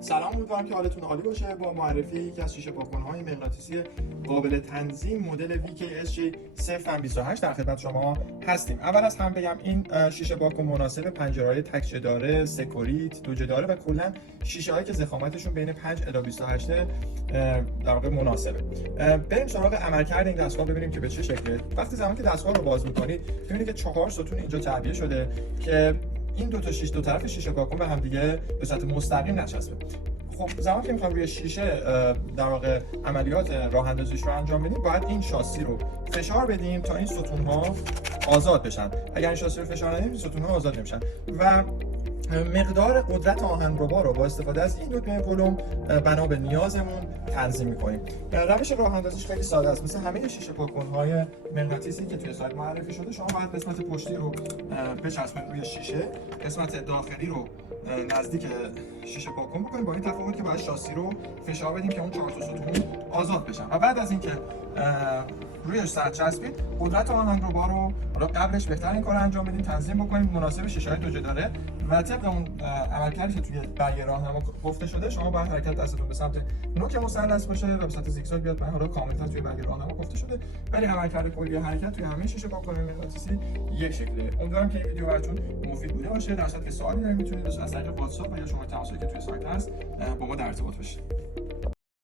سلام، امیدوارم که حالتون عالی باشه. با معرفی یکی از شیشه پاک‌کن‌های مغناطیسی قابل تنظیم مدل VKSG 028 در خدمت شما هستیم. اول از هم بگم این شیشه پاک‌کن مناسب پنجره‌های تکچه‌دار، سکوریت، دوجه‌دار و کلا شیشه‌هایی که ضخامتشون بین 5 الی 28 در واقع مناسبه. بریم سراغ عملکرد این دستگاه ببینیم که به چه شکله. وقتی زمانی که دستگاه رو باز می‌کنید ببینید که 4 ستون اینجا تعبیه شده که این دو طرف شیشه پاک‌کن به هم دیگه به صورت مستقیم نچسبه. خب زمانی که می‌خوایم روی شیشه در واقع عملیات راه اندازیش رو انجام بدیم، باید این شاسی رو فشار بدیم تا این ستون‌ها آزاد بشن. اگر این شاسی رو فشار ندیم، این ستون‌ها آزاد نمیشن و مقدار قدرت آهنربا رو با استفاده از این دکمه ولوم بنا به نیازمون تنظیم می‌کنیم. روش راه اندازیش خیلی ساده است. مثل همه شیشه پاک‌کن‌های مغناطیسی که توی سایت معرفی شده، شما باید قسمت پشتی رو بچسبونید روی شیشه، قسمت داخلی رو نزدیک شیشه پاک‌کن بکنید، با این تفاوت که باید شاسی رو فشار بدیم که اون 4 تا ستون آزاد بشن و بعد از اینکه رویش سر چسبید، قدرت آهنربا رو حالا قبلش بهتر این کار انجام بدیم، تنظیم بکنیم مناسب شیشه‌های دوجه‌داره و طبق اون عملکردی که توی برگ راهنما گفته شده، شما باید حرکت دستتون به سمت نوک مثلث باشه و به سمت زیگزاگ بیاد. حالا کاملتر توی برگ راهنما گفته شده، ولی عملکرد کلی حرکت توی همه شیشه پاک‌کن مغناطیسی یک شکله. امیدوارم که این ویدیو براتون مفید بوده باشه. در صورتی که سوالی دارید میتونید از طریق واتساپ یا شماره تماسی که توی سایت هست با ما در ارتباط باشید.